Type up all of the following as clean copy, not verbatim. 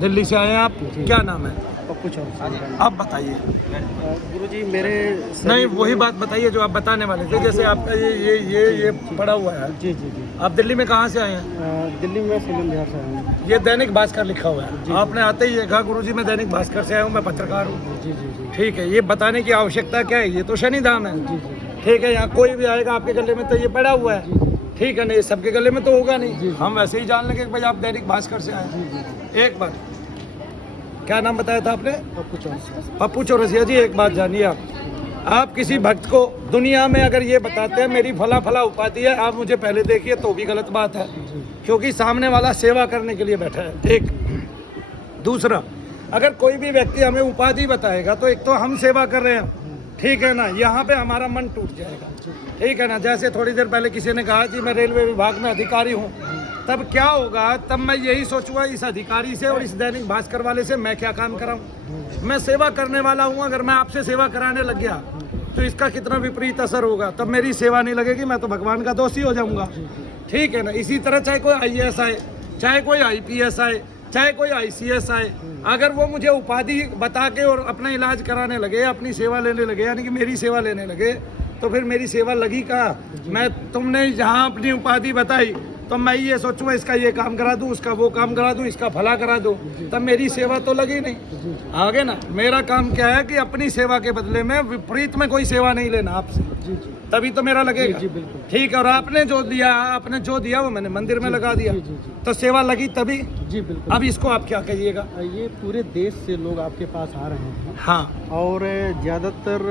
दिल्ली से आए हैं आप, क्या नाम है? पप्पू चौधरी। आप बताइए। गुरुजी मेरे नहीं, वही बात बताइए जो आप बताने वाले थे। जैसे आपका ये पड़ा हुआ है। जी जी जी। आप दिल्ली में कहाँ से आए हैं? दिल्ली में सलीम बिहार से आया हूँ। ये दैनिक भास्कर लिखा हुआ है। आपने आते ही कहा गुरुजी मैं दैनिक भास्कर से आया हूँ, मैं पत्रकार हूँ। जी जी जी। ठीक है, ये बताने की आवश्यकता क्या है? ये तो शनिधाम है। जी जी। ठीक है, यहाँ कोई भी आएगा आपके गले में तो ये पड़ा हुआ है। ठीक है, नहीं सबके गले में तो होगा नहीं। हम वैसे ही जान लेंगे कि भाई आप दैनिक भास्कर से आए हैं। एक बात, क्या नाम बताया था आपने? पप्पू चौधरी। पप्पू चौरसिया जी, एक बात जानिए आप किसी भक्त को दुनिया में अगर ये बताते हैं मेरी फला फला उपाधि है, आप मुझे पहले देखिए तो भी गलत बात है, क्योंकि सामने वाला सेवा करने के लिए बैठा है। एक दूसरा, अगर कोई भी व्यक्ति हमें उपाधि बताएगा तो एक तो हम सेवा कर रहे हैं, ठीक है ना, यहाँ पे हमारा मन टूट जाएगा। ठीक है ना, जैसे थोड़ी देर पहले किसी ने कहा कि मैं रेलवे विभाग में अधिकारी हूँ, तब क्या होगा? तब मैं यही सोचूंगा इस अधिकारी से और इस दैनिक भास्कर वाले से मैं क्या काम कराऊं? मैं सेवा करने वाला हूं, अगर मैं आपसे सेवा कराने लग गया तो इसका कितना विपरीत असर होगा? तब मेरी सेवा नहीं लगेगी, मैं तो भगवान का दोषी हो जाऊंगा। ठीक है ना, इसी तरह चाहे कोई IAS आए, चाहे कोई IPS आए, चाहे कोई ICS आए, अगर वो मुझे उपाधि बता के और अपना इलाज कराने लगे, अपनी सेवा लेने लगे, यानी कि मेरी सेवा लेने लगे, तो फिर मेरी सेवा लगी कहाँ? मैं तुमने जहाँ अपनी उपाधि बताई तो मैं ये सोचूंगा इसका ये काम करा दूं, उसका वो काम करा दूं, इसका भला करा दूं, तब मेरी सेवा तो लगी नहीं। आगे ना, मेरा काम क्या है कि अपनी सेवा के बदले में विपरीत में कोई सेवा नहीं लेना आपसे, तभी तो मेरा लगेगा। ठीक है, और आपने जो दिया वो मैंने मंदिर में लगा दिया, तो सेवा लगी तभी। जी बिल्कुल। अब इसको आप क्या कहिएगा? ये पूरे देश से लोग आपके पास आ रहे हैं। हाँ, और ज़्यादातर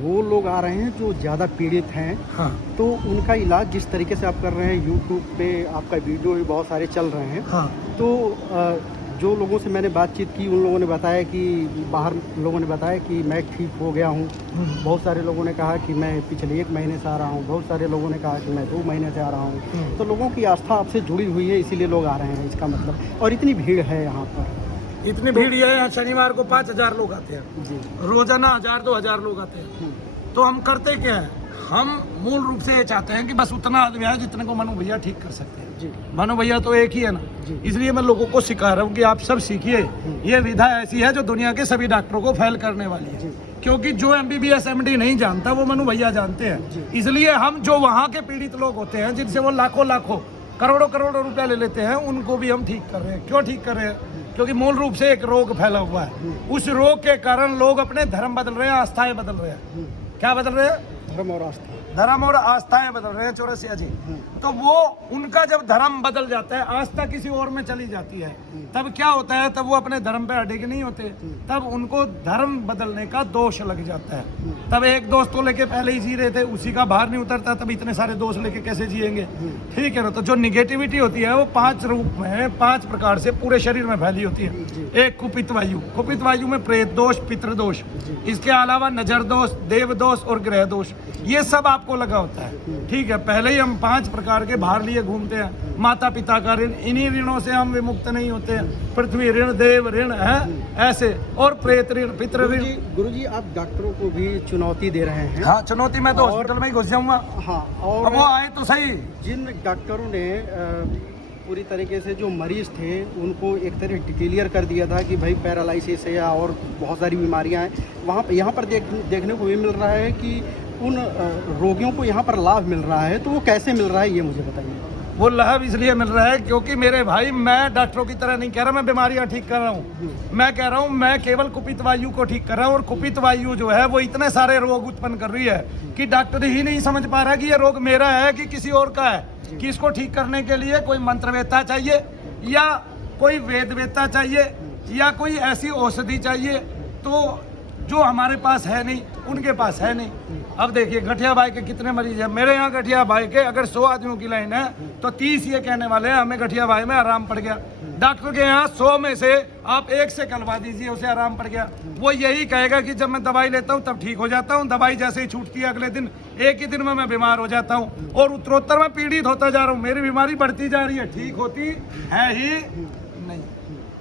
वो लोग आ रहे हैं जो ज़्यादा पीड़ित हैं। हाँ, तो उनका इलाज जिस तरीके से आप कर रहे हैं, यूट्यूब पे आपका वीडियो भी बहुत सारे चल रहे हैं। हाँ, तो जो लोगों से मैंने बातचीत की उन लोगों ने बताया कि बाहर लोगों ने बताया कि मैं ठीक हो गया हूँ। बहुत सारे लोगों ने कहा कि मैं पिछले 1 महीने से आ रहा हूँ। बहुत सारे लोगों ने कहा कि मैं 2 महीने से आ रहा हूँ। तो लोगों की आस्था आपसे जुड़ी हुई है, इसीलिए लोग आ रहे हैं, इसका मतलब। और इतनी भीड़ है यहाँ पर, इतनी भीड़ है। यहाँ शनिवार को 5,000 लोग आते हैं जी। रोजाना, 1,000-2,000 लोग आते हैं। तो हम करते क्या है? हम मूल रूप से ये चाहते हैं कि बस उतना आदमी आए जितने को मनु भैया ठीक कर सकते हैं। जी। मनु भैया तो एक ही है ना, इसलिए मैं लोगों को सिखा रहा हूँ कि आप सब सीखिए। ये विधा ऐसी है जो दुनिया के सभी डॉक्टरों को फेल करने वाली है, क्योंकि जो MBBS MD नहीं जानता वो मनु भैया जानते हैं। इसलिए हम जो वहाँ के पीड़ित लोग होते हैं जिनसे वो लाखों करोड़ों रुपया ले लेते हैं, उनको भी हम ठीक कर रहे हैं। क्यों ठीक कर रहे हैं? क्योंकि मूल रूप से एक रोग फैला हुआ है। उस रोग के कारण लोग अपने धर्म बदल रहे हैं, आस्थाएं बदल रहे हैं। क्या बदल रहे हैं? धर्म और आस्थाएं बदल रहे हैं चौरसिया जी। तो वो उनका जब धर्म बदल जाता है, आस्था किसी और में चली जाती है, तब क्या होता है? तब वो अपने धर्म पे अड़े नहीं होते, तब उनको धर्म बदलने का दोष लग जाता है। तब एक दोष तो लेके पहले ही जी रहे थे, उसी का बाहर नहीं उतरता, तब इतने सारे दोष लेके कैसे जिएंगे? ठीक है ना। तो जो निगेटिविटी होती है वो 5 रूप में, 5 प्रकार से पूरे शरीर में फैली होती है। एक कुपित वायु में प्रेत दोष, पितृ दोष, इसके अलावा नजर दोष, देव दोष और ग्रह दोष, ये सब आपको लगा होता है। ठीक है, पहले ही हम 5 प्रकार के बाहर लिए घूमते हैं। माता पिता का ऋण, इन्हीं ऋणों से हम विमुक्त नहीं होते हैं। पृथ्वी ऋण, देव ऋण है ऐसे, और प्रेत ऋण, पितृ ऋण। गुरुजी आप डॉक्टरों को भी चुनौती दे रहे हैं। हाँ, चुनौती। मैं तो हॉस्पिटल में ही घुस जाऊंगा। हाँ, और अब वो आए तो सही। जिन डॉक्टरों ने पूरी तरीके से जो मरीज थे उनको एक तरह डिक्लेयर कर दिया था कि भाई पैरालिसिस है या और बहुत सारी बीमारियां हैं, वहाँ यहाँ पर देखने को भी मिल रहा है कि उन रोगियों को यहाँ पर लाभ मिल रहा है। तो वो कैसे मिल रहा है ये मुझे बताइए। वो लाभ इसलिए मिल रहा है क्योंकि मेरे भाई, मैं डॉक्टरों की तरह नहीं कह रहा मैं बीमारियां ठीक कर रहा हूँ। मैं कह रहा हूँ मैं केवल कुपित वायु को ठीक कर रहा हूँ, और कुपित वायु जो है वो इतने सारे रोग उत्पन्न कर रही है कि डॉक्टर ही नहीं समझ पा रहा कि ये रोग मेरा है कि किसी और का है। कि इसको ठीक करने के लिए कोई मंत्रवेत्ता चाहिए, या कोई वेदवेत्ता चाहिए, या कोई ऐसी औषधि चाहिए, तो जो हमारे पास है नहीं, उनके पास है नहीं। अब देखिए गठिया भाई के कितने मरीज हैं। मेरे यहाँ गठिया भाई के अगर 100 आदमियों की लाइन है तो 30 ये कहने वाले हैं हमें गठिया भाई में आराम पड़ गया। डॉक्टर के यहाँ 100 में से आप 1 से कहलवा दीजिए उसे आराम पड़ गया। वो यही कहेगा कि जब मैं दवाई लेता हूँ तब ठीक हो जाता हूँ, दवाई जैसे ही छूटती है अगले दिन, एक ही दिन में मैं बीमार हो जाता हूँ, और उत्तरोत्तर में पीड़ित होता जा रहा हूँ। मेरी बीमारी बढ़ती जा रही है, ठीक होती है ही नहीं।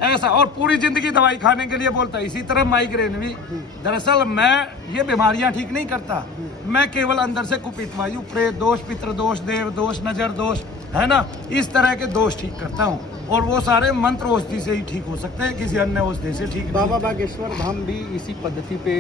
ऐसा, और पूरी जिंदगी दवाई खाने के लिए बोलता है। इसी तरह माइग्रेन भी, दरअसल मैं ये बीमारियां ठीक नहीं करता, मैं केवल अंदर से कुपित वायु, प्रेत दोष, पितृ दोष, देव दोष, नजर दोष, है ना, इस तरह के दोष ठीक करता हूँ। और वो सारे मंत्र औषधि से ही ठीक हो सकते हैं, किसी अन्य औषधि से ठीक नहीं बाबा होते। बागेश्वर धाम भी इसी पद्धति पे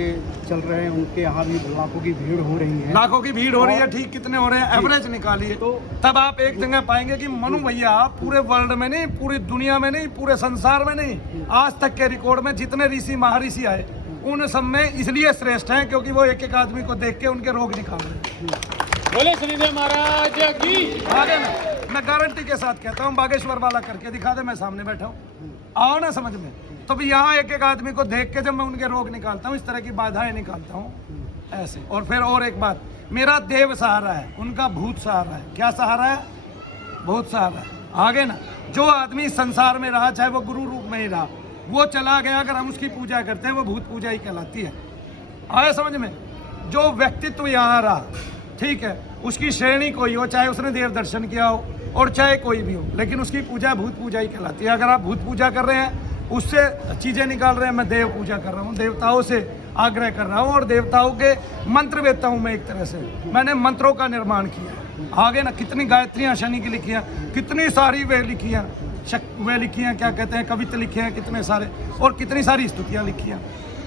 चल रहे हैं, उनके यहाँ भी लाखों की भीड़ हो रही है। लाखों की भीड़ हो रही है, ठीक कितने हो रहे हैं एवरेज निकालिए तो तब आप एक जगह पाएंगे कि मनु भैया पूरे वर्ल्ड में नहीं, पूरी दुनिया में नहीं, पूरे संसार में नहीं, आज तक के रिकॉर्ड में जितने ऋषि महर्षि आए उन सब में इसलिए श्रेष्ठ हैं क्योंकि वो एक एक आदमी को देख के उनके रोग निकाल रहे हैं। बोले शनिदेव महाराज की। आगे ना मैं गारंटी के साथ कहता हूँ, बागेश्वर वाला करके दिखा दे, मैं सामने बैठा हूँ, आओ ना समझ में। तो भी यहाँ एक एक आदमी को देख के जब मैं उनके रोग निकालता हूँ, इस तरह की बाधाएं निकालता हूँ ऐसे। और फिर और एक बात, मेरा देव सहारा है, उनका भूत सहारा है। क्या सहारा है? भूत सहारा है। आगे ना जो आदमी संसार में रहा, चाहे वो गुरु रूप में ही रहा, वो चला गया, अगर हम उसकी पूजा करते हैं वो भूत पूजा ही कहलाती है। आया समझ में? जो व्यक्तित्व यहाँ रहा, ठीक है, उसकी श्रेणी कोई हो, चाहे उसने देव दर्शन किया हो और चाहे कोई भी हो, लेकिन उसकी पूजा भूत पूजा ही कहलाती है। अगर आप भूत पूजा कर रहे हैं, उससे चीज़ें निकाल रहे हैं, मैं देव पूजा कर रहा हूँ, देवताओं से आग्रह कर रहा हूँ और देवताओं के मंत्र वेदता हूँ मैं। एक तरह से मैंने मंत्रों का निर्माण किया। आगे ना कितनी गायत्रियाँ शनि की लिखी हैं, कितनी सारी वे लिखी हैं, वे लिखी हैं, क्या कहते हैं, कविता लिखे हैं कितने सारे, और कितनी सारी स्तुतियाँ लिखी हैं।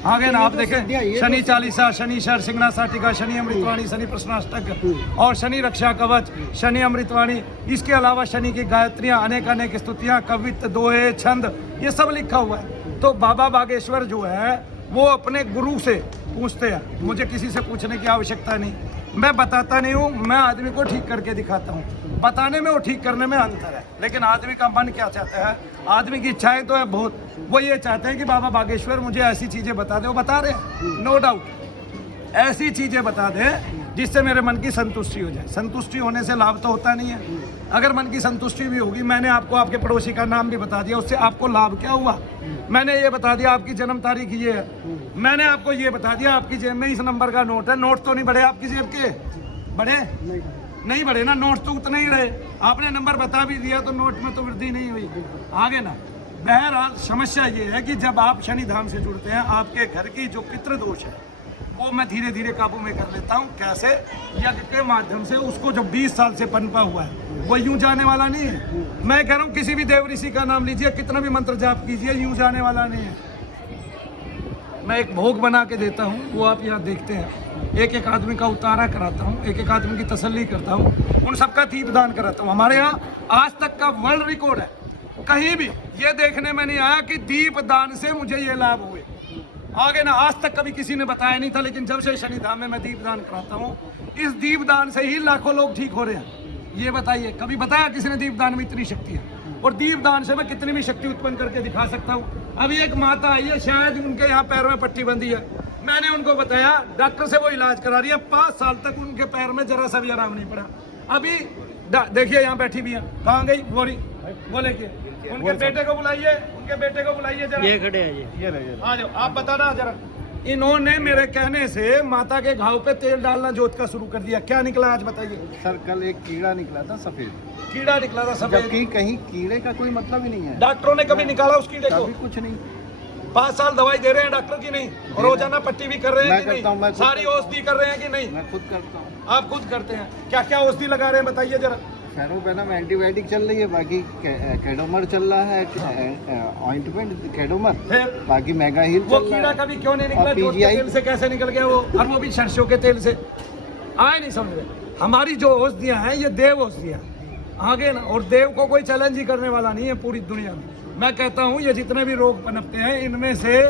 आगे ना आप देखें, शनि चालीसा, शनि शर सिंगना साटिका, शनि अमृतवाणी, शनि प्रश्नाष्टक और शनि रक्षा कवच, शनि अमृतवाणी, इसके अलावा शनि की गायत्रियाँ, अनेक अनेक स्तुतियाँ, कवित्त, दोहे, छंद, ये सब लिखा हुआ है। तो बाबा बागेश्वर जो है वो अपने गुरु से पूछते हैं, मुझे किसी से पूछने की आवश्यकता नहीं। मैं बताता नहीं हूँ, मैं आदमी को ठीक करके दिखाता हूँ। बताने में और ठीक करने में अंतर है, लेकिन आदमी का मन क्या चाहता है, आदमी की इच्छाएं तो है बहुत, वो ये चाहते हैं कि बाबा बागेश्वर मुझे ऐसी चीज़ें बता दे। वो बता रहे हैं, नो डाउट, ऐसी चीज़ें बता दें जिससे मेरे मन की संतुष्टि हो जाए। संतुष्टि होने से लाभ तो होता नहीं है। अगर मन की संतुष्टि भी होगी, मैंने आपको आपके पड़ोसी का नाम भी बता दिया, उससे आपको लाभ क्या हुआ? मैंने ये बता दिया आपकी जन्म तारीख ये है, मैंने आपको ये बता दिया आपकी जेब में इस नंबर का नोट है। नोट तो नहीं बढ़े आपकी जेब के? बढ़े? नहीं बढ़े ना, नोट तो उतने ही रहे। आपने नंबर बता भी दिया तो नोट में तो वृद्धि नहीं हुई। आगे ना बहरहाल समस्या ये है कि जब आप शनि धाम से जुड़ते हैं, आपके घर की जो पितृदोष है वो मैं धीरे धीरे काबू में कर लेता हूँ। कैसे? यज्ञ के माध्यम से। उसको जो 20 साल से पनपा हुआ है वो यूं जाने वाला नहीं है। मैं कह रहा हूँ किसी भी देव ऋषि का नाम लीजिए, कितना भी मंत्र जाप कीजिए, यूं जाने वाला नहीं है। मैं एक भोग बना के देता हूँ, वो आप यहाँ देखते हैं। एक एक आदमी का उतारा कराता हूँ, एक एक आदमी की तसल्ली करता हूँ, उन सबका दीपदान कराता हूँ। हमारे यहाँ आज तक का वर्ल्ड रिकॉर्ड है, कहीं भी ये देखने में नहीं आया कि दीपदान से मुझे ये लाभ हुए। आगे ना आज तक कभी किसी ने बताया नहीं था, लेकिन जब से शनि धाम में मैं दीपदान कराता हूँ, इस दीपदान से ही लाखों लोग ठीक हो रहे हैं। ये बताइए, कभी बताया किसी ने दीपदान में इतनी शक्ति है? और दीपदान से मैं कितनी भी शक्ति उत्पन्न करके दिखा सकता हूँ। अभी एक माता आई है, शायद उनके यहाँ पैर में पट्टी बंधी है, मैंने उनको बताया, डॉक्टर से वो इलाज करा रही है, 5 साल तक उनके पैर में जरा सा भी आराम नहीं पड़ा। अभी देखिए यहाँ बैठी भी है, कहाँ गई बोरी? वो लेके उनके बेटे को बुलाइए, उनके बेटे को बुलाइए जरा। ये खड़े हैं ये आ जाओ, आप बताना जरा। इन्होंने मेरे कहने से माता के घाव पे तेल डालना जोत का शुरू कर दिया। क्या निकला आज बताइए? सर कल एक कीड़ा निकला था सफेद, कीड़ा निकला था सफेद। जबकि कहीं कीड़े का कोई मतलब ही नहीं है। डॉक्टरों ने कभी निकाला उस कीड़े को? कभी कुछ नहीं। 5 साल दवाई दे रहे हैं डॉक्टर की नहीं, और रोजाना पट्टी भी कर रहे हैं मैं कि करता हूं, मैं नहीं? खुद सारी औषधि कर रहे हैं कि नहीं? मैं खुद करता हूँ। आप खुद करते हैं? क्या क्या औषधि लगा रहे हैं बताइए जरा। फेरोपेनम एंटीबायोटिक चल रही है, बाकी कैडोमर चल रहा है, ऑइंटमेंट कैडोमर, फिर बाकी मेगा हील वो चल रहा कीड़ा है। कभी क्यों नहीं निकला? और जोत के PGI तेल से कैसे निकल गया वो? और वो भी सरसों के तेल से। आए नहीं समझ रहे? हमारी जो औषधियाँ हैं ये देव औषधियाँ आगे ना, और देव को कोई चैलेंज ही करने वाला नहीं है पूरी दुनिया में। मैं कहता हूँ ये जितने भी रोग पनपते हैं, इनमें से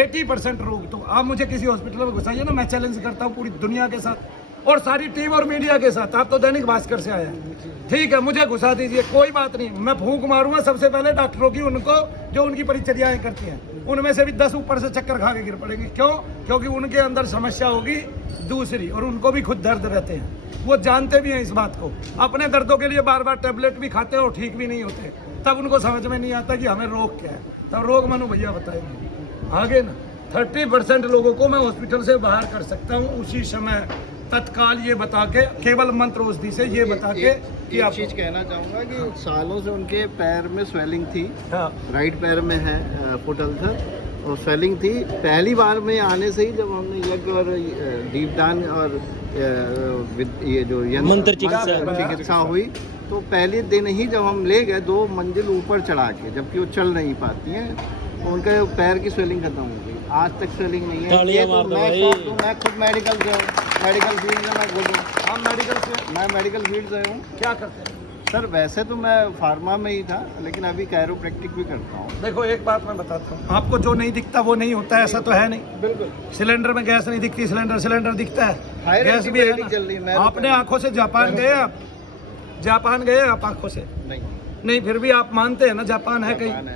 80% रोग तो आप मुझे किसी हॉस्पिटल में घुसाइए ना, मैं चैलेंज करता हूँ पूरी दुनिया के साथ और सारी टीम और मीडिया के साथ। आप तो दैनिक भास्कर से आए हैं, ठीक है, मुझे घुसा दीजिए, कोई बात नहीं। मैं फूंक मारूंगा सबसे पहले डॉक्टरों की, उनको जो उनकी परिचर्याएं करती हैं, उनमें से भी 10 ऊपर से चक्कर खा के गिर पड़ेंगे। क्यों? क्योंकि उनके अंदर समस्या होगी दूसरी, और उनको भी खुद दर्द रहते हैं, वो जानते भी हैं इस बात को। अपने दर्दों के लिए बार बार टेबलेट भी खाते हैं और ठीक भी नहीं होते, तब उनको समझ में नहीं आता कि हमें रोग क्या है। तब रोग मनु भैया बताएंगे। आगे ना 30% लोगों को मैं हॉस्पिटल से बाहर कर सकता हूँ उसी समय, तत्काल ये बता के, केवल मंत्र औषधि से ये बता के कि आप चीज़ कहना चाहूँगा कि सालों से उनके पैर में स्वेलिंग थी। हाँ राइट पैर में है फुट अल्सर और स्वेलिंग थी। पहली बार में आने से ही जब हमने यज्ञ और दीपदान और ये जो मंत्र चिकित्सा हुई, तो पहले दिन ही जब हम ले गए 2 मंजिल ऊपर चढ़ा के, जबकि वो चल नहीं पाती हैं, तो उनके पैर की स्वेलिंग खत्म हो गई। आज तक स्वेलिंग नहीं है। तालियां ये तो मार दो मैं भाई। शौक हूँ, मैं खुद मेडिकल से हूँ, मेडिकल फील्ड में मैं खुद हूँ। हम मेडिकल से मैं मेडिकल फील्ड से हूँ क्या करते हैं? सर। वैसे तो मैं फार्मा में ही था, लेकिन अभी कैरोप्रैक्टिक भी करता हूँ। देखो एक बात मैं बताता हूँ, आपको जो नहीं दिखता वो नहीं होता है, ऐसा तो है नहीं। बिल्कुल। सिलेंडर में गैस नहीं दिखती, सिलेंडर दिखता है, हायर गैस भी है एंटीबायोटिक चल रही है, ना। मैं आपने आंखों से जापान गए आप? जापान गए आप आंखों से? नहीं, नहीं, फिर भी आप मानते हैं ना जापान है कहीं? जापान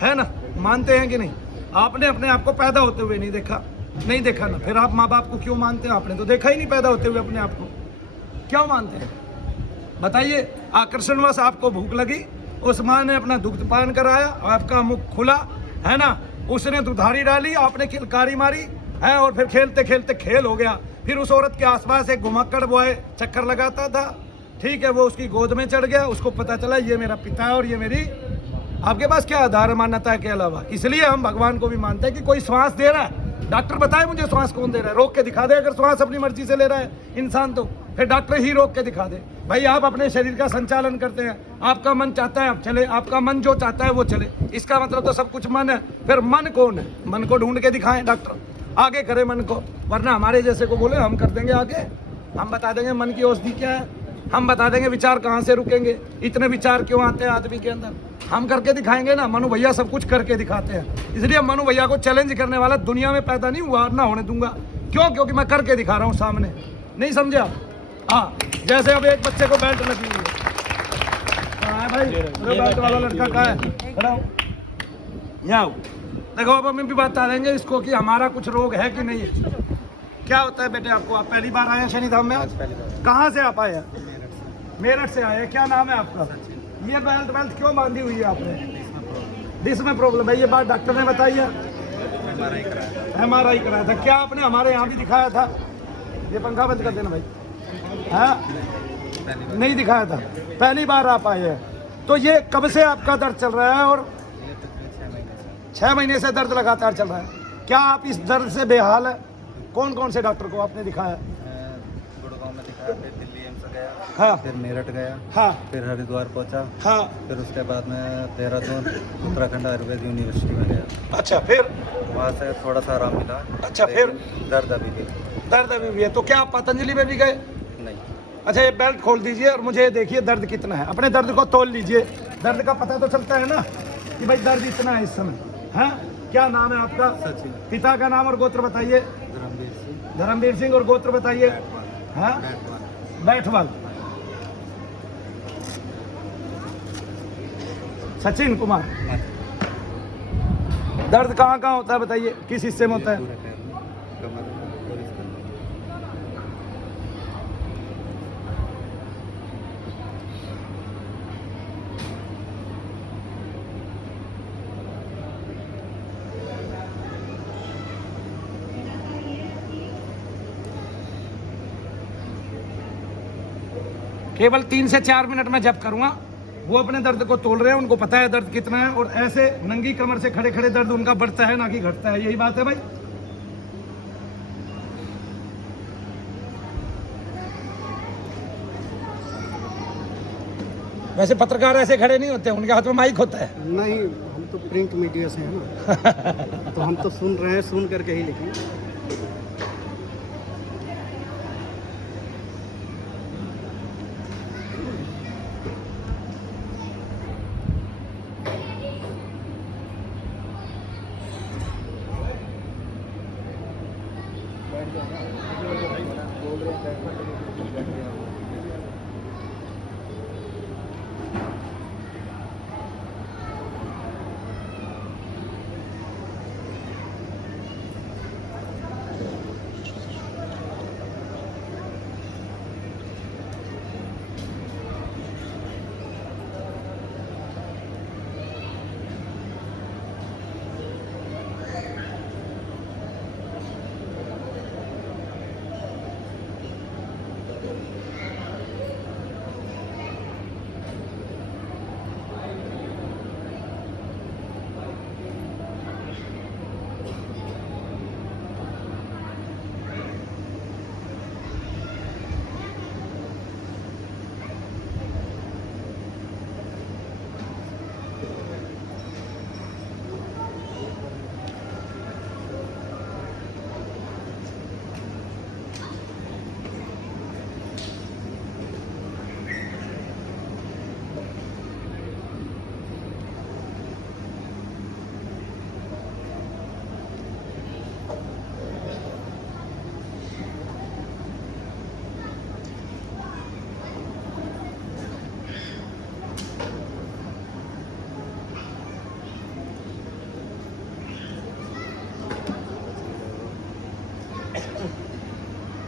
है ना, मानते हैं कि नहीं? आपने अपने आप को पैदा होते हुए नहीं देखा ना, फिर आप माँ बाप को क्यों मानते हैं? आपने तो देखा ही नहीं पैदा होते हुए अपने आप को, क्यों मानते हैं बताइए? आकर्षणवश आपको भूख लगी, उस माँ ने अपना दुग्ध पान कराया, आपका मुख खुला है ना, उसने दुधारी डाली, आपने किलकारी मारी है, और फिर खेलते खेलते खेल हो गया। फिर उस औरत के आसपास एक घुमक्कड़ बॉय चक्कर लगाता था, ठीक है, वो उसकी गोद में चढ़ गया, उसको पता चला ये मेरा पिता है और ये मेरी। आपके पास क्या आधार है मान्यता के अलावा? इसलिए हम भगवान को भी मानते हैं कि कोई श्वास दे रहा है, डॉक्टर बताए मुझे श्वास कौन दे रहा है, रोक के दिखा दे। अगर श्वास अपनी मर्जी से ले रहा है इंसान, तो फिर डॉक्टर ही रोक के दिखा दे। भाई आप अपने शरीर का संचालन करते हैं, आपका मन चाहता है आप चले, आपका मन जो चाहता है वो चले, इसका मतलब तो सब कुछ मन है। फिर मन कौन है? मन को ढूंढ के दिखाएं डॉक्टर, आगे करे मन को, वरना हमारे जैसे को बोले हम कर देंगे आगे, हम बता देंगे मन की औषधि क्या है, हम बता देंगे विचार कहाँ से रुकेंगे, इतने विचार क्यों आते हैं आदमी के अंदर, हम करके दिखाएंगे ना। मनु भैया सब कुछ करके दिखाते हैं, इसलिए मनु भैया को चैलेंज करने वाला दुनिया में पैदा नहीं हुआ और ना होने दूंगा। क्यों? क्योंकि मैं करके दिखा रहा हूँ सामने, नहीं समझे आप? हाँ, जैसे अब एक बच्चे को बेल्ट लगी हुई है, कहाँ है भाई? अरे बेल्ट वाला लड़का कहाँ है? खड़ा हो, यहाँ आओ। देखो अब हम भी बता देंगे इसको कि हमारा कुछ रोग है कि नहीं है। क्या होता है बेटे आपको? आप पहली बार आए हैं शनिधाम में? कहाँ से आप आए हैं? मेरठ से आए हैं। क्या नाम है आपका? ये बेल्ट क्यों बांधी हुई है आपने? डिस्क में प्रॉब्लम है, ये बात डॉक्टर ने बताई है? MRI कराया था। क्या आपने हमारे यहाँ भी दिखाया था? ये पंखा बंद कर देना भाई। हाँ, नहीं दिखाया था, पहली बार आप आए हैं। तो ये कब से आपका दर्द चल रहा है? और 6 महीने से दर्द लगातार चल रहा है। क्या आप इस दर्द से बेहाल है? कौन कौन से डॉक्टर को आपने दिखाया? गुड़गांव में दिखाया, फिर दिल्ली एम्स गया, हाँ फिर मेरठ गया, हाँ फिर हरिद्वार पहुंचा, हाँ। फिर उसके बाद में देहरादून उत्तराखंड आयुर्वेद यूनिवर्सिटी में गया। अच्छा, फिर? वहाँ से थोड़ा सा आराम मिला। अच्छा, फिर? लेकिन दर्द अभी भी दर्द अभी भी है। तो क्या आप पतंजलि में भी गए? नहीं। अच्छा, ये बेल्ट खोल दीजिए और मुझे देखिए दर्द कितना है, अपने दर्द को तोल लीजिए। दर्द का पता तो चलता है ना कि भाई दर्द इतना है इस समय। हाँ, क्या नाम है आपका? सचिन। पिता का नाम और गोत्र बताइए। धर्मवीर सिंह। धर्मवीर सिंह। और गोत्र बताइए। हाँ, बैठवाल। सचिन कुमार। दर्द कहाँ कहाँ होता है बताइए, किस हिस्से में होता है? पूरे पैर में, कमर में और इस कमर में। केवल 3 से 4 मिनट में जब करूँगा, वो अपने दर्द को तोल रहे हैं, उनको पता है दर्द कितना है, और ऐसे नंगी कमर से खड़े खड़े दर्द उनका बढ़ता है ना कि घटता है। यही बात है भाई। वैसे पत्रकार ऐसे खड़े नहीं होते, उनके हाथ में माइक होता है। नहीं, हम तो प्रिंट मीडिया से हैं ना, तो हम तो सुन रहे हैं, सुन करके ही लिखेंगे।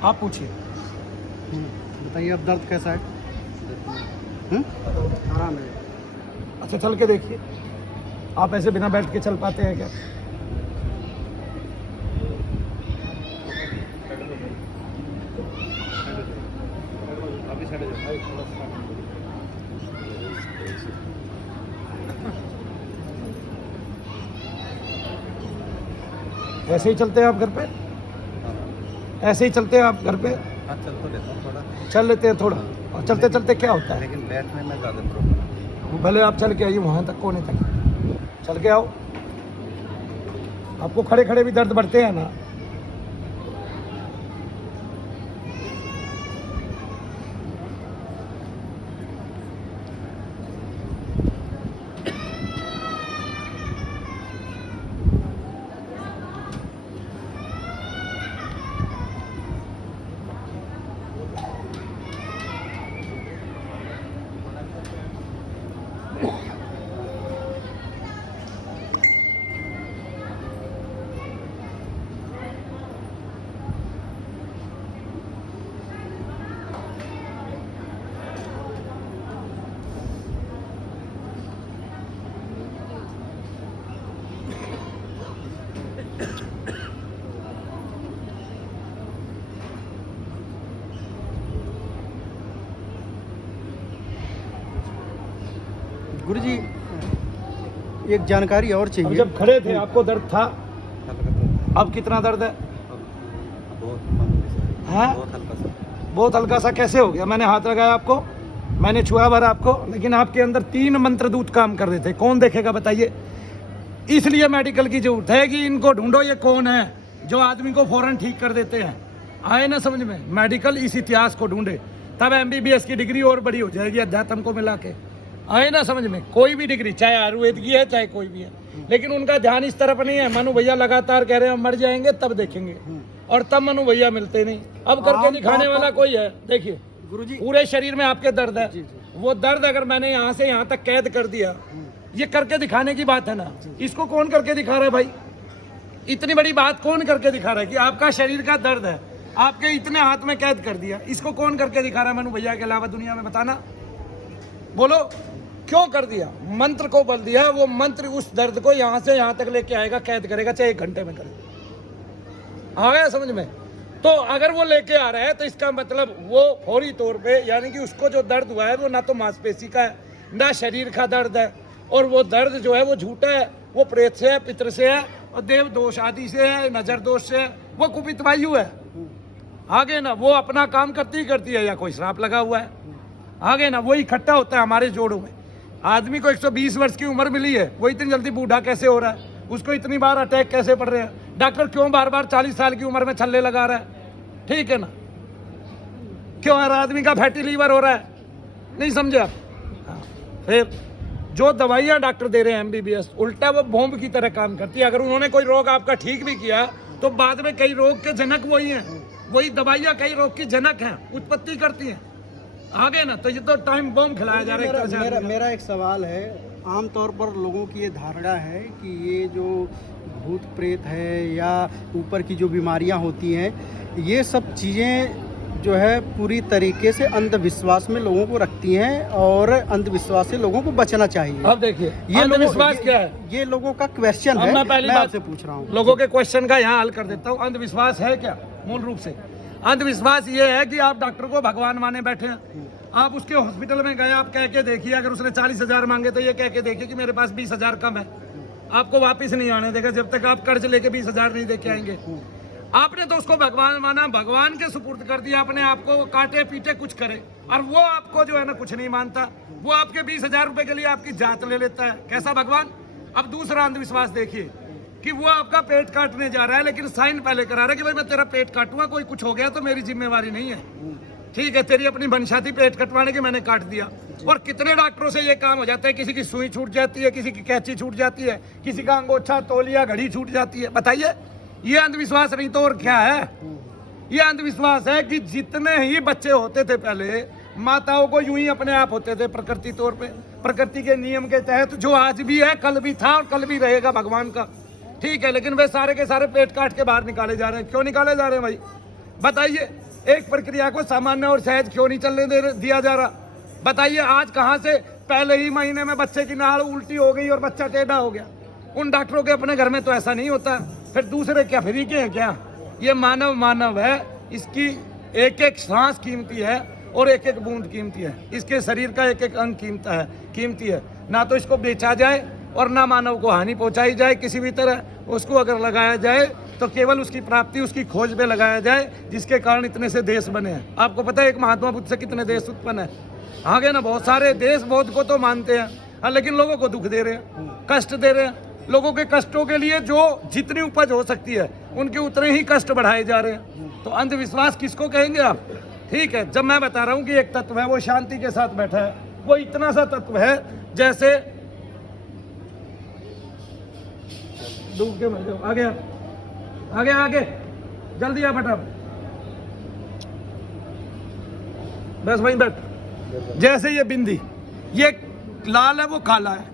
आप पूछिए। बताइए अब दर्द कैसा है? आराम है। अच्छा चल के देखिए, आप ऐसे बिना बैठ के चल पाते हैं क्या? ऐसे ही चलते हैं आप घर पे? ऐसे ही चलते हैं आप घर पे? हाँ चल तो लेता हूँ थोड़ा, चल लेते हैं थोड़ा, और चलते चलते क्या होता है? लेकिन बैठने में ज़्यादा प्रॉब्लम। भले आप चल के आइए वहाँ तक, कोने तक चल के आओ। आपको खड़े खड़े भी दर्द बढ़ते हैं ना? गुरुजी एक जानकारी और अब चाहिए। जब खड़े थे आपको दर्द था, अब कितना दर्द है? हाँ? बहुत हल्का सा कैसे हो गया? मैंने हाथ लगाया आपको, मैंने छुआ भरा आपको, लेकिन आपके अंदर 3 मंत्रदूत काम कर रहे थे। कौन देखेगा बताइए? इसलिए मेडिकल की जरूरत है कि इनको ढूंढो, ये कौन है जो आदमी को फौरन ठीक कर देते हैं। आए ना समझ में? मेडिकल इस इतिहास को ढूंढे, तब MBBS की डिग्री और बड़ी हो जाएगी अध्यात्म को मिला के। आए ना समझ में? कोई भी डिग्री, चाहे आयुर्वेद की है चाहे कोई भी है, लेकिन उनका ध्यान इस तरफ नहीं है। मनु भैया लगातार कह रहे हैं हम मर जाएंगे तब देखेंगे, और तब मनु भैया मिलते नहीं। अब करके दिखाने वाला कोई है? देखिए गुरुजी पूरे शरीर में आपके दर्द है, वो दर्द अगर मैंने यहाँ से यहाँ तक कैद कर दिया, ये करके दिखाने की बात है ना। इसको कौन करके दिखा रहा है भाई? इतनी बड़ी बात कौन करके दिखा रहा है कि आपका शरीर का दर्द है, आपके इतने हाथ में कैद कर दिया? इसको कौन करके दिखा रहा है मनु भैया के अलावा दुनिया में? बताना, बोलो क्यों कर दिया? मंत्र को बल दिया, वो मंत्र उस दर्द को यहाँ से यहाँ तक लेके आएगा, कैद करेगा, चाहे 1 घंटे में करेगा। आ गया समझ में? तो अगर वो लेके आ रहा है तो इसका मतलब वो फौरी तौर पे, यानी कि उसको जो दर्द हुआ है वो ना तो मांसपेशी का है ना शरीर का दर्द है, और वो दर्द जो है वो झूठा है, वो प्रेत से है, पितृ से है, और देव दोष आदि से है, नजर दोष से है, वो कुपित वायु है। आगे ना वो अपना काम करती है, या कोई श्राप लगा हुआ है। आगे ना वो इकट्ठा होता है हमारे जोड़ों में। आदमी को 120 वर्ष की उम्र मिली है, वो इतनी जल्दी बूढ़ा कैसे हो रहा है? उसको इतनी बार अटैक कैसे पड़ रहे हैं? डॉक्टर क्यों बार बार 40 साल की उम्र में छल्ले लगा रहा है? ठीक है ना? क्यों हर आदमी का फैटी लीवर हो रहा है? नहीं समझे आप? हाँ। फिर जो दवाइयाँ डॉक्टर दे रहे हैं MBBS, उल्टा वो बॉम्ब की तरह काम करती है। अगर उन्होंने कोई रोग आपका ठीक भी किया तो बाद में कई रोग के जनक वही हैं, वही दवाइयाँ कई रोग की जनक हैं, उत्पत्ति करती हैं। आगे ना तो ये तो टाइम बॉम्ब खिलाया जा रहा है। मेरा एक सवाल है। आमतौर पर लोगों की ये धारणा है कि ये जो भूत प्रेत है या ऊपर की जो बीमारियां होती हैं, ये सब चीज़ें जो है पूरी तरीके से अंधविश्वास में लोगों को रखती हैं, और अंधविश्वास से लोगों को बचना चाहिए। अब देखिए ये अंधविश्वास क्या है? ये लोगों का क्वेश्चन है। मैं पहली बात आपसे पूछ रहा हूँ, लोगों के क्वेश्चन का यहाँ हल कर देता हूँ। अंधविश्वास है क्या? मूल रूप से अंधविश्वास ये है कि आप डॉक्टर को भगवान माने बैठे हैं। आप उसके हॉस्पिटल में गए, आप कह के देखिए, अगर उसने 40,000 मांगे तो ये कह के देखिए कि मेरे पास 20,000 कम है। आपको वापस नहीं आने देगा जब तक आप कर्ज लेके 20,000 नहीं दे के आएंगे। आपने तो उसको भगवान माना, भगवान के सुपुर्द कर दिया अपने आपको, काटे पीटे कुछ करे, और वो आपको जो है ना कुछ नहीं मानता। वो आपके 20,000 रुपए के लिए आपकी जात ले लेता है। कैसा भगवान? अब दूसरा अंधविश्वास देखिए कि वो आपका पेट काटने जा रहा है, लेकिन साइन पहले करा रहा है कि भाई मैं तेरा पेट काटूंगा, कोई कुछ हो गया तो मेरी जिम्मेवारी नहीं है। ठीक है, तेरी अपनी मनशा थी पेट कटवाने की, मैंने काट दिया। और कितने डॉक्टरों से ये काम हो जाता है, किसी की सुई छूट जाती है, किसी की कैंची छूट जाती है, किसी का अंगोछा, तौलिया, घड़ी छूट जाती है। बताइए ये अंधविश्वास नहीं तो और क्या है? ये अंधविश्वास है कि जितने ही बच्चे होते थे पहले, माताओं को यूं ही अपने आप होते थे प्रकृति तौर पे, प्रकृति के नियम के तहत, जो आज भी है कल भी था और कल भी रहेगा भगवान का। ठीक है, लेकिन वे सारे के सारे पेट काट के बाहर निकाले जा रहे हैं। क्यों निकाले जा रहे हैं भाई? बताइए। एक प्रक्रिया को सामान्य और सहज क्यों नहीं चलने दिया जा रहा? बताइए, आज कहाँ से पहले ही महीने में बच्चे की नाड़ उल्टी हो गई और बच्चा टेढ़ा हो गया। उन डॉक्टरों के अपने घर में तो ऐसा नहीं होता, फिर दूसरे क्या फ्री के हैं क्या? ये मानव है, इसकी एक एक सांस कीमती है और एक एक बूंद कीमती है, इसके शरीर का एक एक अंग कीमती है। ना तो इसको बेचा जाए और ना मानव को हानि पहुंचाई जाए किसी भी तरह। उसको अगर लगाया जाए तो केवल उसकी प्राप्ति, उसकी खोज में लगाया जाए, जिसके कारण इतने से देश बने हैं। आपको पता है एक महात्मा बुद्ध से कितने देश उत्पन्न है? आगे ना बहुत सारे देश बौद्ध को तो मानते हैं, हाँ, लेकिन लोगों को दुख दे रहे हैं, कष्ट दे रहे हैं। लोगों के कष्टों के लिए जो जितनी उपज हो सकती है उनके उतने ही कष्ट बढ़ाए जा रहे हैं। तो अंधविश्वास किसको कहेंगे आप? ठीक है, जब मैं बता रहा हूँ कि एक तत्व है वो शांति के साथ बैठा है, वो इतना सा तत्व है जैसे डूब के मर जाओ। आगे आगे आगे जल्दी आ बेटा, बस वहीं बैठ। जैसे ये बिंदी, ये लाल है वो काला है,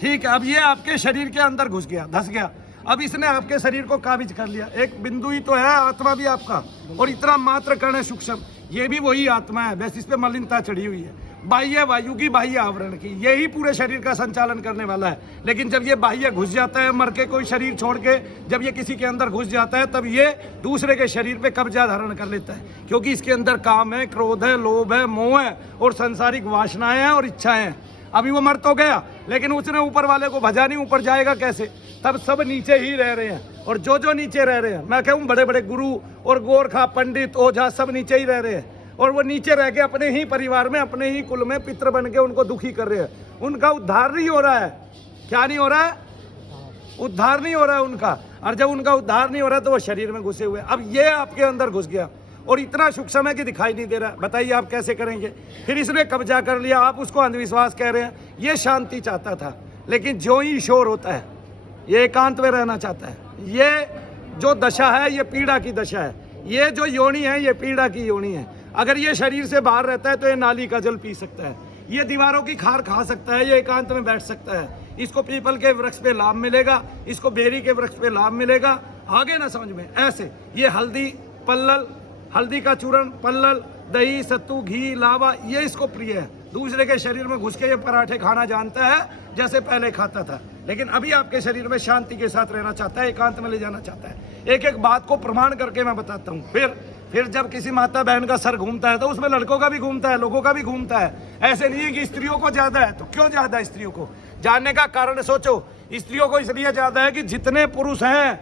ठीक है। अब ये आपके शरीर के अंदर घुस गया, धस गया, अब इसने आपके शरीर को काबिज कर लिया। एक बिंदु ही तो है आत्मा भी आपका, और इतना मात्र कण है सूक्ष्म, ये भी वही आत्मा है, बस इस पे मलिनता चढ़ी हुई है। बाह्य वायु की, बाह्य आवरण की, यही पूरे शरीर का संचालन करने वाला है। लेकिन जब ये बाह्य घुस जाता है, मर के कोई शरीर छोड़ के जब ये किसी के अंदर घुस जाता है, तब ये दूसरे के शरीर पे कब्जा धारण कर लेता है, क्योंकि इसके अंदर काम है, क्रोध है, लोभ है, मोह है और सांसारिक वासनाएं हैं और इच्छाएं हैं। अभी वो मर तो गया, लेकिन उसने ऊपर वाले को भजा नहीं, ऊपर जाएगा कैसे? तब सब नीचे ही रह रहे हैं, और जो नीचे रह रहे हैं, मैं कहूँ बड़े बड़े गुरु और गोरखा, पंडित, ओझा, सब नीचे ही रह रहे हैं। और वो नीचे रह के अपने ही परिवार में, अपने ही कुल में पितृ बन के उनको दुखी कर रहे हैं। उनका उद्धार नहीं हो रहा है। क्या नहीं हो रहा है? उद्धार नहीं हो रहा है उनका। और जब उनका उद्धार नहीं हो रहा है तो वो शरीर में घुसे हुए। अब ये आपके अंदर घुस गया और इतना सूक्ष्म है कि दिखाई नहीं दे रहा। बताइए आप कैसे करेंगे? फिर इसने कब्जा कर लिया, आप उसको अंधविश्वास कह रहे हैं। ये शांति चाहता था, लेकिन जो ही शोर होता है, ये एकांत में रहना चाहता है। ये जो दशा है, ये पीड़ा की दशा है। ये जो योनि है, ये पीड़ा की योनि है। अगर ये शरीर से बाहर रहता है तो ये नाली का जल पी सकता है, ये दीवारों की खार खा सकता है, ये एकांत में बैठ सकता है। इसको पीपल के वृक्ष पे लाभ मिलेगा, इसको बेरी के वृक्ष पे लाभ मिलेगा। आगे ना समझ में ऐसे, ये हल्दी, पल्लल, हल्दी का चूर्ण, पल्लल, दही, सत्तू, घी, लावा, ये इसको प्रिय है। दूसरे के शरीर में घुस के ये पराठे खाना जानता है, जैसे पहले खाता था। लेकिन अभी आपके शरीर में शांति के साथ रहना चाहता है, एकांत में ले जाना चाहता है। एक एक बात को प्रमाण करके मैं बताता हूँ। फिर जब किसी माता बहन का सर घूमता है तो उसमें लड़कों का भी घूमता है, लोगों का भी घूमता है। ऐसे नहीं है कि स्त्रियों को ज्यादा है। तो क्यों ज्यादा है स्त्रियों को? जानने का कारण सोचो। स्त्रियों को इसलिए ज्यादा है कि जितने पुरुष हैं,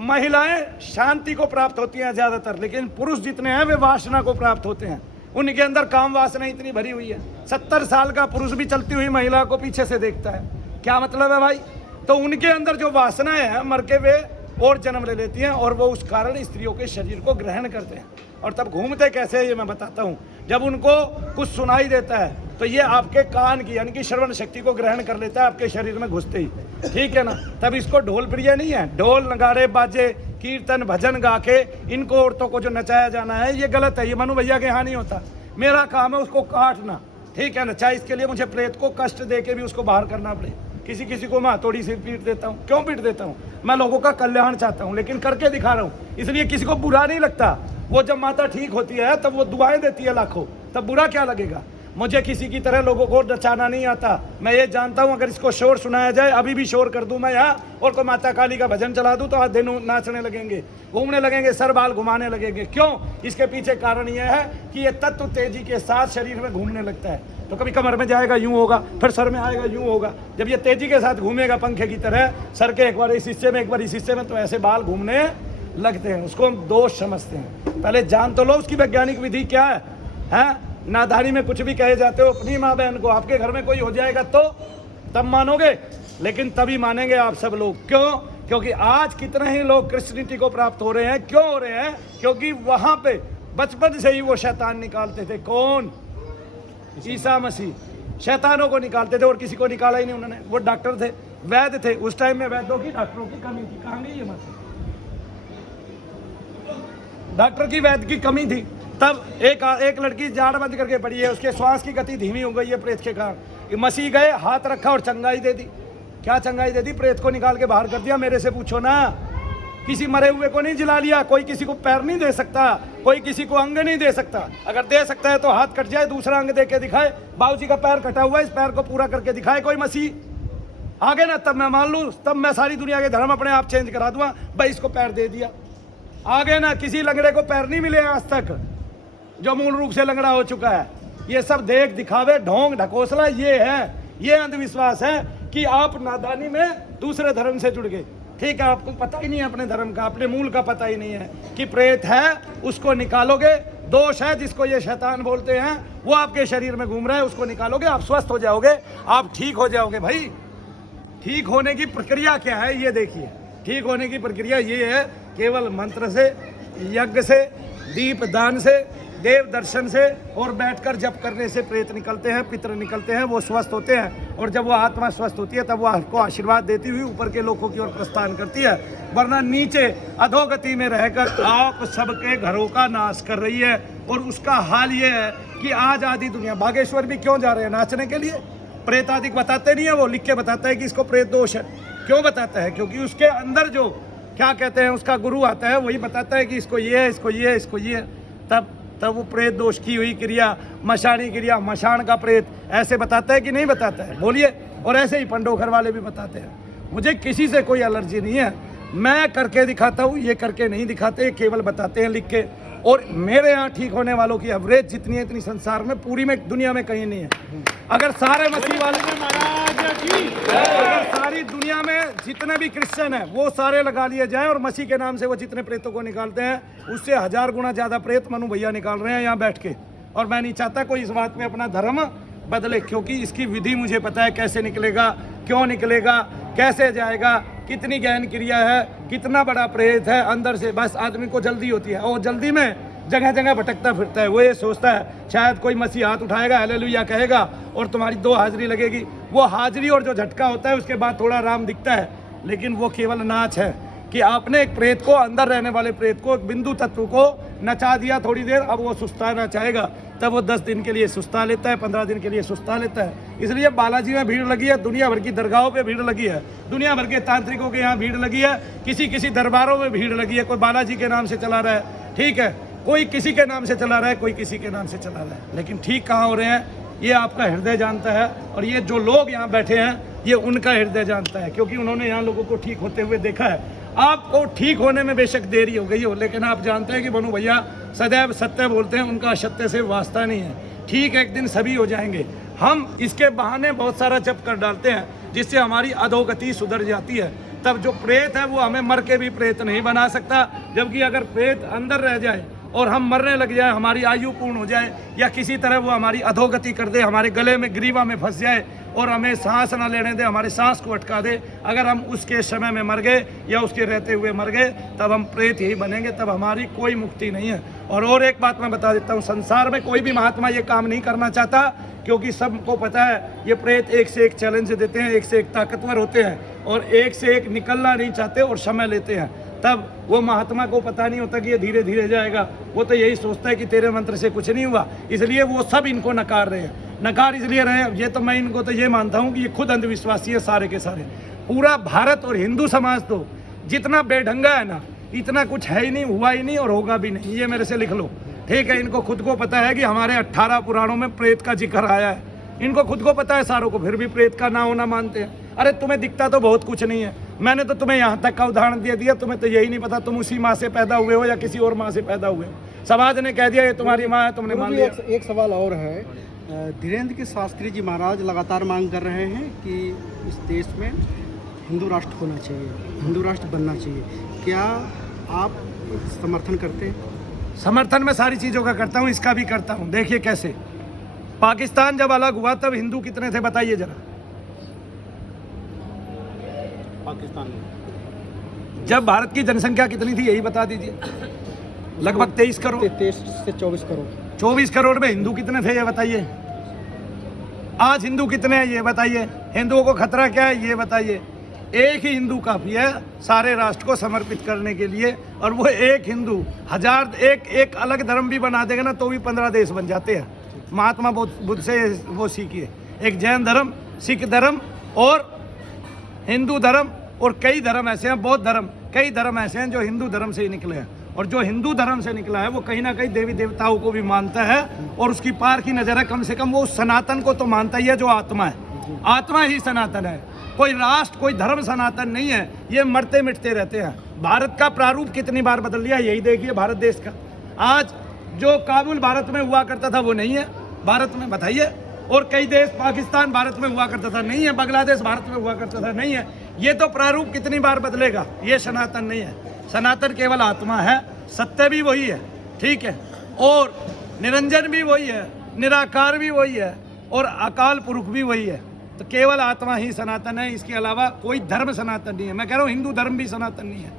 महिलाएं शांति को प्राप्त होती हैं ज्यादातर, लेकिन पुरुष जितने हैं वे वासना को प्राप्त होते हैं। उनके अंदर काम वासना इतनी भरी हुई है। 70 साल का पुरुष भी चलती हुई महिला को पीछे से देखता है। क्या मतलब है भाई? तो उनके अंदर जो वासनाएं हैं, मर के वे और जन्म ले लेती हैं, और वो उस कारण स्त्रियों के शरीर को ग्रहण करते हैं। और तब घूमते कैसे है ये मैं बताता हूँ। जब उनको कुछ सुनाई देता है तो ये आपके कान की, यानी कि श्रवण शक्ति को ग्रहण कर लेता है आपके शरीर में घुसते ही, ठीक है ना। तब इसको ढोल प्रिय नहीं है। ढोल, नगाड़े, बाजे, कीर्तन, भजन गा के इनको औरतों को जो नचाया जाना है, ये गलत है। ये मनु भैया के यहाँ नहीं होता। मेरा काम है उसको काटना, ठीक है ना। चाहे इसके लिए मुझे प्रेत को कष्ट दे के भी उसको बाहर करना पड़े। किसी किसी को मैं थोड़ी सी पीट देता हूँ। क्यों पीट देता हूँ? मैं लोगों का कल्याण चाहता हूँ, लेकिन करके दिखा रहा हूँ, इसलिए किसी को बुरा नहीं लगता। वो जब माता ठीक होती है तब वो दुआएं देती है लाखों, तब बुरा क्या लगेगा? मुझे किसी की तरह लोगों को नचाना नहीं आता। मैं ये जानता हूँ, अगर इसको शोर सुनाया जाए, अभी भी शोर कर दूं मैं यहाँ और कोई माता काली का भजन चला दूं, तो आज दिन नाचने लगेंगे, घूमने लगेंगे, सर बाल घुमाने लगेंगे। क्यों? इसके पीछे कारण यह है कि ये तत्व तेजी के साथ शरीर में घूमने लगता है। तो कभी कमर में जाएगा यूं होगा, फिर सर में आएगा यूं होगा। जब ये तेजी के साथ घूमेगा पंखे की तरह, सर के एक बार इस हिस्से में, एक बार इस हिस्से में, तो ऐसे बाल घूमने लगते हैं। उसको हम दोष समझते हैं। पहले जान तो लो उसकी वैज्ञानिक विधि क्या है, हैं? नादानी में कुछ भी कहे जाते हो अपनी माँ बहन को। आपके घर में कोई हो जाएगा तो तब मानोगे, लेकिन तभी मानेंगे आप सब लोग। क्यों? क्योंकि आज कितने ही लोग क्रिश्चियनिटी को प्राप्त हो रहे हैं। क्यों हो रहे हैं? क्योंकि वहां पे बचपन से ही वो शैतान निकालते थे। कौन? ईसा मसीह शैतानों को निकालते थे, और किसी को निकाला ही नहीं उन्होंने। वो डॉक्टर थे, वैद्य थे। उस टाइम में वैद्यों की, डॉक्टरों की कमी थी। कहाँ गई ये बात? डॉक्टर की, वैद्य की कमी थी। तब एक लड़की जाड़ बंद करके पड़ी है, उसके श्वास की गति धीमी हो गई है प्रेत के कारण। मसीह गए, हाथ रखा और चंगाई दे दी। क्या चंगाई दे दी? प्रेत को निकाल के बाहर कर दिया। मेरे से पूछो ना किसी मरे हुए को नहीं जिला लिया, कोई किसी को पैर नहीं दे सकता, कोई किसी को अंग नहीं दे सकता। अगर दे सकता है तो हाथ कट जाए, दूसरा अंग दे के दिखाए। बाबूजी का पैर कटा हुआ है, इस पैर को पूरा करके दिखाए कोई मसीह, आगे ना तब मैं मान लूँ, तब मैं सारी दुनिया के धर्म अपने आप चेंज करा दूंगा। भाई इसको पैर दे दिया, आगे ना किसी लंगड़े को पैर नहीं मिले आज तक जो मूल रूप से लंगड़ा हो चुका है। ये सब देख दिखावे, ढोंग ढकोसला, ये है, ये अंधविश्वास है कि आप नादानी में दूसरे धर्म से जुड़ गए। ठीक है, आपको पता ही नहीं है अपने धर्म का, अपने मूल का पता ही नहीं है कि प्रेत है, उसको निकालोगे। दोष है जिसको ये शैतान बोलते हैं, वो आपके शरीर में घूम रहा है, उसको निकालोगे, आप स्वस्थ हो जाओगे, आप ठीक हो जाओगे। भाई ठीक होने की प्रक्रिया क्या है ये देखिए। ठीक होने की प्रक्रिया ये है, केवल मंत्र से, यज्ञ से, दीप दान से, देव दर्शन से और बैठकर जप करने से प्रेत निकलते हैं, पितर निकलते हैं, वो स्वस्थ होते हैं। और जब वो आत्मा स्वस्थ होती है तब वो आपको आशीर्वाद देती हुई ऊपर के लोगों की ओर प्रस्थान करती है, वरना नीचे अधोगति में रहकर आप सबके घरों का नाश कर रही है। और उसका हाल ये है कि आज आधी दुनिया, बागेश्वर भी क्यों जा रहे हैं नाचने के लिए? प्रेत आदि बताते नहीं है, वो लिख के बताता है कि इसको प्रेत दोष है। क्यों बताता है? क्योंकि उसके अंदर जो क्या कहते हैं उसका गुरु आता है, वही बताता है कि इसको ये है, इसको ये है, इसको ये है। तब वो प्रेत दोष की हुई क्रिया, मशानी क्रिया, मशान का प्रेत ऐसे बताता है कि नहीं बताता है? बोलिए। और ऐसे ही पंडोखर वाले भी बताते हैं। मुझे किसी से कोई एलर्जी नहीं है, मैं करके दिखाता हूँ, ये करके नहीं दिखाते, केवल बताते हैं लिख के। और मेरे यहाँ ठीक होने वालों की एवरेज जितनी है इतनी संसार में, पूरी में दुनिया में कहीं नहीं है। अगर सारे मसीह वाले, अगर सारी दुनिया में जितने भी क्रिश्चियन हैं वो सारे लगा लिए जाएं और मसीह के नाम से वो जितने प्रेतों को निकालते हैं, उससे 1000 गुना ज़्यादा प्रेत मनु भैया निकाल रहे हैं यहाँ बैठ के। और मैं नहीं चाहता कोई इस बात में अपना धर्म बदले, क्योंकि इसकी विधि मुझे पता है कैसे निकलेगा, क्यों निकलेगा, कैसे जाएगा, कितनी गहन क्रिया है, कितना बड़ा प्रेत है अंदर से। बस आदमी को जल्दी होती है और जल्दी में जगह जगह भटकता फिरता है। वो ये सोचता है शायद कोई मसीह हाथ उठाएगा, हालेलुया कहेगा और तुम्हारी 2 हाजिरी लगेगी। वो हाजिरी और जो झटका होता है उसके बाद थोड़ा आराम दिखता है, लेकिन वो केवल नाच है कि आपने एक प्रेत को, अंदर रहने वाले प्रेत को, एक बिंदु तत्व को नचा दिया थोड़ी देर, अब वो सुस्ताना चाहेगा, तब वो 10 दिन के लिए सुस्ता लेता है, 15 दिन के लिए सुस्ता लेता है। इसलिए बालाजी में भीड़ लगी है, दुनिया भर की दरगाहों पे भीड़ लगी है, दुनिया भर के तांत्रिकों के यहाँ भीड़ लगी है, किसी दरबारों में भीड़ लगी है। कोई बालाजी के नाम से चला रहा है, ठीक है, कोई किसी के नाम से चला रहा है, कोई किसी के नाम से चला रहा है, लेकिन ठीक कहाँ हो रहे हैं ये आपका हृदय जानता है। और ये जो लोग यहाँ बैठे हैं ये उनका हृदय जानता है, क्योंकि उन्होंने यहाँ लोगों को ठीक होते हुए देखा है। आपको ठीक होने में बेशक देरी हो गई हो, लेकिन आप जानते हैं कि मनु भैया सदैव सत्य बोलते हैं, उनका असत्य से वास्ता नहीं है। ठीक एक दिन सभी हो जाएंगे। हम इसके बहाने बहुत सारा जप कर डालते हैं जिससे हमारी अधोगति सुधर जाती है। तब जो प्रेत है वो हमें मर के भी प्रेत नहीं बना सकता, जबकि अगर प्रेत अंदर रह जाए और हम मरने लग जाए, हमारी आयु पूर्ण हो जाए या किसी तरह वो हमारी अधोगति कर दे, हमारे गले में ग्रीवा में फंस जाए और हमें सांस ना लेने दे, हमारे सांस को अटका दे, अगर हम उसके समय में मर गए या उसके रहते हुए मर गए, तब हम प्रेत ही बनेंगे, तब हमारी कोई मुक्ति नहीं है। और एक बात मैं बता देता हूँ, संसार में कोई भी महात्मा ये काम नहीं करना चाहता, क्योंकि सबको पता है ये प्रेत एक से एक चैलेंज देते हैं, एक से एक ताकतवर होते हैं और एक से एक निकलना नहीं चाहते और समय लेते हैं। तब वो महात्मा को पता नहीं होता कि ये धीरे धीरे जाएगा, वो तो यही सोचता है कि तेरे मंत्र से कुछ नहीं हुआ, इसलिए वो सब इनको नकार रहे हैं। नकार इसलिए रहे हैं, ये तो मैं इनको तो ये मानता हूँ कि ये खुद अंधविश्वासी है सारे के सारे। पूरा भारत और हिंदू समाज तो जितना बेढंगा है ना, इतना कुछ है ही नहीं, हुआ ही नहीं और होगा भी नहीं, ये मेरे से लिख लो, ठीक है। इनको खुद को पता है कि हमारे 18 पुराणों में प्रेत का जिक्र आया है, इनको खुद को पता है सारों को, फिर भी प्रेत का ना होना मानते हैं। अरे तुम्हें दिखता तो बहुत कुछ नहीं है, मैंने तो तुम्हें यहाँ तक का उदाहरण दे दिया, तुम्हें तो यही नहीं पता तुम उसी माँ से पैदा हुए हो या किसी और माँ से पैदा हुए हो। समाज ने कह दिया ये तुम्हारी माँ है, तुमने मान लिया। एक सवाल और है, धीरेन्द्र के शास्त्री जी महाराज लगातार मांग कर रहे हैं कि इस देश में हिंदू राष्ट्र होना चाहिए, हिंदू राष्ट्र बनना चाहिए, क्या आप समर्थन करते हैं? समर्थन मैं सारी चीज़ों का करता हूँ, इसका भी करता हूँ। देखिए कैसे पाकिस्तान जब अलग हुआ तब हिंदू कितने थे बताइए जरा। पाकिस्तान में जब भारत की जनसंख्या कितनी थी यही बता दीजिए। लगभग 23 करोड़, 23 से 24 करोड़। 24 करोड़ में हिंदू कितने थे ये बताइए। आज हिंदू कितने हैं ये बताइए। हिंदुओं को खतरा क्या है ये बताइए। एक ही हिंदू काफ़ी है सारे राष्ट्र को समर्पित करने के लिए, और वो एक हिंदू हजार एक अलग धर्म भी बना देगा ना तो भी 15 देश बन जाते हैं। महात्मा बुद्ध से वो सीखिए, एक जैन धर्म, सिख धर्म और हिंदू धर्म और कई धर्म ऐसे हैं, बौद्ध धर्म, कई धर्म ऐसे हैं जो हिंदू धर्म से ही निकले हैं, और जो हिंदू धर्म से निकला है वो कहीं ना कहीं देवी देवताओं को भी मानता है और उसकी पार की नज़र है। कम से कम वो सनातन को तो मानता ही है, जो आत्मा है, आत्मा ही सनातन है। कोई राष्ट्र कोई धर्म सनातन नहीं है, ये मरते मिटते रहते हैं। भारत का प्रारूप कितनी बार बदल लिया, यही देखिए भारत देश का। आज जो काबुल भारत में हुआ करता था वो नहीं है भारत में, बताइए। और कई देश, पाकिस्तान भारत में हुआ करता था, नहीं है। बांग्लादेश भारत में हुआ करता था, नहीं है। ये तो प्रारूप कितनी बार बदलेगा, ये सनातन नहीं है। सनातन केवल आत्मा है, सत्य भी वही है, ठीक है, और निरंजन भी वही है, निराकार भी वही है, और अकाल पुरुष भी वही है। तो केवल आत्मा ही सनातन है, इसके अलावा कोई धर्म सनातन नहीं है। मैं कह रहा हूँ हिंदू धर्म भी सनातन नहीं है।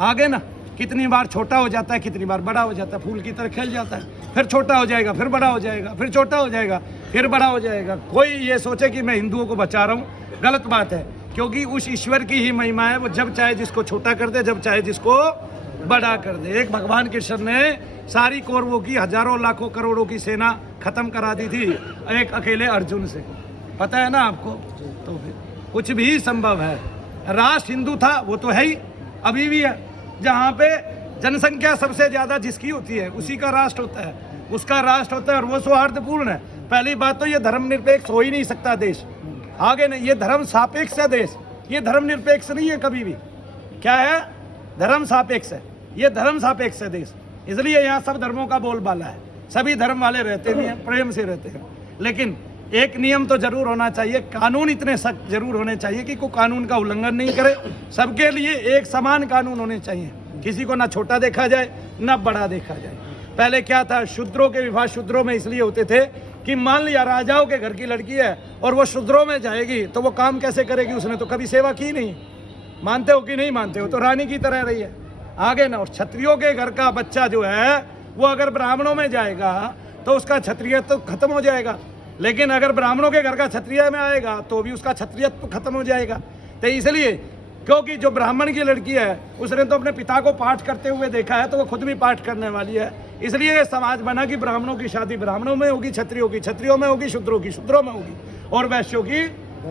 आगे ना कितनी बार छोटा हो जाता है, कितनी बार बड़ा हो जाता है, फूल की तरह खिल जाता है, फिर छोटा हो जाएगा, फिर बड़ा हो जाएगा, फिर छोटा हो जाएगा, फिर बड़ा हो जाएगा। कोई ये सोचे कि मैं हिंदुओं को बचा रहा हूँ, गलत बात है, क्योंकि उस ईश्वर की ही महिमा है, वो जब चाहे जिसको छोटा कर दे, जब चाहे जिसको बड़ा कर दे। एक भगवान कृष्ण ने सारी कौरवों की हजारों लाखों करोड़ों की सेना खत्म करा दी थी एक अकेले अर्जुन से, पता है ना आपको। तो फिर कुछ भी संभव है। राष्ट्र हिंदू था, वो तो है ही, अभी भी है। जहाँ पे जनसंख्या सबसे ज्यादा जिसकी होती है उसी का राष्ट्र होता है, उसका राष्ट्र होता है, और वो सौहार्दपूर्ण है। पहली बात तो ये धर्मनिरपेक्ष हो ही नहीं सकता देश, आगे नहीं, ये धर्म सापेक्ष है देश, ये धर्म निरपेक्ष नहीं है कभी भी। क्या है, धर्म सापेक्ष है, ये धर्म सापेक्ष है देश। इसलिए यहाँ सब धर्मों का बोलबाला है, सभी धर्म वाले रहते भी हैं, प्रेम से रहते हैं। लेकिन एक नियम तो जरूर होना चाहिए, कानून इतने सख्त जरूर होने चाहिए कि कोई कानून का उल्लंघन नहीं करे। सबके लिए एक समान कानून होने चाहिए, किसी को ना छोटा देखा जाए ना बड़ा देखा जाए। पहले क्या था, शूद्रों के विवाह शूद्रों में इसलिए होते थे कि मान लिया राजाओं के घर की लड़की है और वो शूद्रों में जाएगी तो वो काम कैसे करेगी, उसने तो कभी सेवा की नहीं। मानते हो कि नहीं मानते हो, तो रानी की तरह रही है, आगे ना। और क्षत्रियों के घर का बच्चा जो है वो अगर ब्राह्मणों में जाएगा तो उसका क्षत्रियत्व तो खत्म हो जाएगा, लेकिन अगर ब्राह्मणों के घर का क्षत्रिय में आएगा तो भी उसका क्षत्रियत्व खत्म हो जाएगा। तो इसलिए, क्योंकि जो ब्राह्मण की लड़की है उसने तो अपने पिता को पाठ करते हुए देखा है, तो वो खुद भी पाठ करने वाली है। इसलिए ये समाज बना कि ब्राह्मणों की शादी ब्राह्मणों में होगी, क्षत्रियों की क्षत्रियों में होगी, शूद्रों की शूद्रों में होगी, और वैश्यों की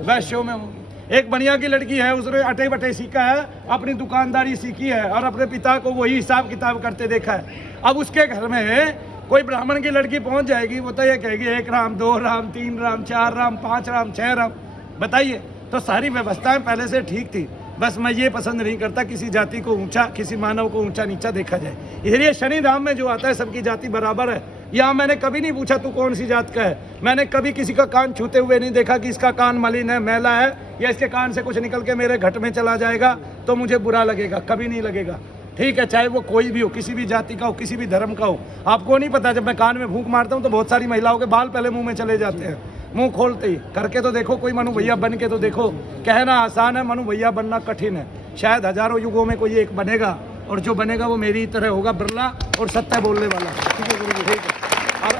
वैश्यों में होगी। एक बनिया की लड़की है, उसने अटे बटे सीखा है, अपनी दुकानदारी सीखी है, और अपने पिता को वही हिसाब किताब करते देखा है। अब उसके घर में कोई ब्राह्मण की लड़की पहुंच जाएगी, वो तो ये कहेगी 1 राम 2 राम 3 राम 4 राम 5 राम 6 राम। बताइए, तो सारी व्यवस्थाएं पहले से ठीक थी। बस मैं ये पसंद नहीं करता किसी जाति को ऊंचा, किसी मानव को ऊंचा नीचा देखा जाए। इसलिए शनि धाम में जो आता है सबकी जाति बराबर है। यहाँ मैंने कभी नहीं पूछा तू कौन सी जात का है, मैंने कभी किसी का कान छूते हुए नहीं देखा कि इसका कान मलिन है, मैला है, या इसके कान से कुछ निकल के मेरे घट में चला जाएगा तो मुझे बुरा लगेगा, कभी नहीं लगेगा। ठीक है, चाहे वो कोई भी हो, किसी भी जाति का हो, किसी भी धर्म का हो। आपको नहीं पता, जब मैं कान में फूंक मारता हूँ तो बहुत सारी महिलाओं के बाल पहले मुंह में चले जाते हैं, मुंह खोलते ही। करके तो देखो, कोई मनु भैया बन के तो देखो। कहना आसान है, मनु भैया बनना कठिन है। शायद हजारों युगों में कोई एक बनेगा, और जो बनेगा वो मेरी तरह होगा, बिरला और सत्य बोलने वाला। ठीक है गुरु जी, ठीक है।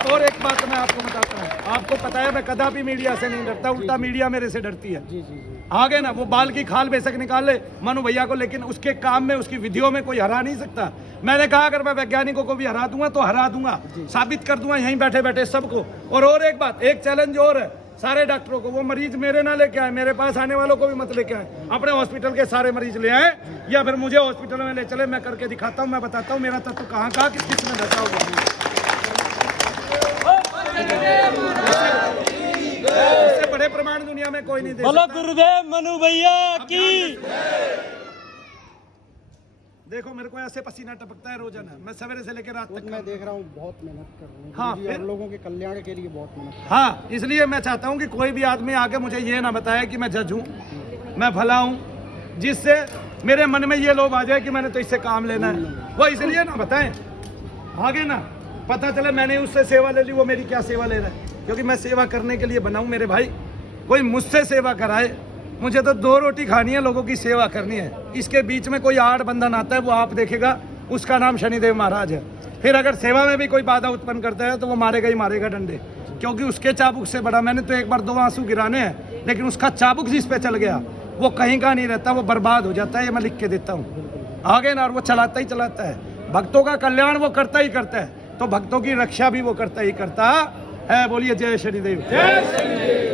और एक बात मैं आपको बताता हूँ, आपको पता है मैं कदापि मीडिया से नहीं डरता, उल्टा मीडिया मेरे से डरती है। जी जी जी। आगे ना वो बाल की खाल बेशक निकाल ले मनु भैया को, लेकिन उसके काम में, उसकी विधियों में कोई हरा नहीं सकता। मैंने कहा अगर मैं वैज्ञानिकों को भी हरा दूंगा तो हरा दूंगा, साबित कर दूंगा यहीं बैठे बैठे सबको। और एक बात, एक चैलेंज और है सारे डॉक्टरों को, वो मरीज मेरे ना लेके आए, मेरे पास आने वालों को भी मत लेके आए, अपने हॉस्पिटल के सारे मरीज ले आए, या फिर मुझे हॉस्पिटल में ले चले, मैं करके दिखाता हूँ, मैं बताता हूँ मेरा तत्व कहाँ कहाँ किस किस में बचा हुआ। इससे बड़े प्रमाण दुनिया में कोई नहीं दे सकता। गुरुदेव मनु भैया की। देखो मेरे को ऐसे पसीना टपकता है रोजाना, मैं सवेरे से लेकर रात तक मैं देख रहा हूँ बहुत मेहनत कर रहे हैं। हाँ, गुरुजी, फिर? और लोगों के कल्याण के लिए बहुत मेहनत। हाँ, इसलिए मैं चाहता हूँ कि कोई भी आदमी आके मुझे ये ना बताए कि मैं जज हूँ, मैं भला हूँ, जिससे मेरे मन में ये लोभ आ जाए कि मैंने तो इससे काम लेना है। वो इसलिए ना बताएं, आगे ना पता चले मैंने उससे सेवा ले ली, वो मेरी क्या सेवा ले रहा है। क्योंकि मैं सेवा करने के लिए बना हूँ मेरे भाई, कोई मुझसे सेवा कराए, मुझे तो 2 रोटी खानी है, लोगों की सेवा करनी है। इसके बीच में कोई आड़ बंधन आता है, वो आप देखेगा, उसका नाम शनिदेव महाराज है। फिर अगर सेवा में भी कोई बाधा उत्पन्न करता है तो वो मारेगा ही मारेगा डंडे, क्योंकि उसके चाबुक से बड़ा, मैंने तो एक बार 2 आंसू गिराने हैं, लेकिन उसका चाबुक जिस पे चल गया वो कहीं का नहीं रहता, वो बर्बाद हो जाता है। ये मैं लिख के देता हूँ आगे ना, और वो चलाता ही चलाता है। भक्तों का कल्याण वो करता ही करता है, तो भक्तों की रक्षा भी वो करता ही करता है। बोलिए जय शनिदेव।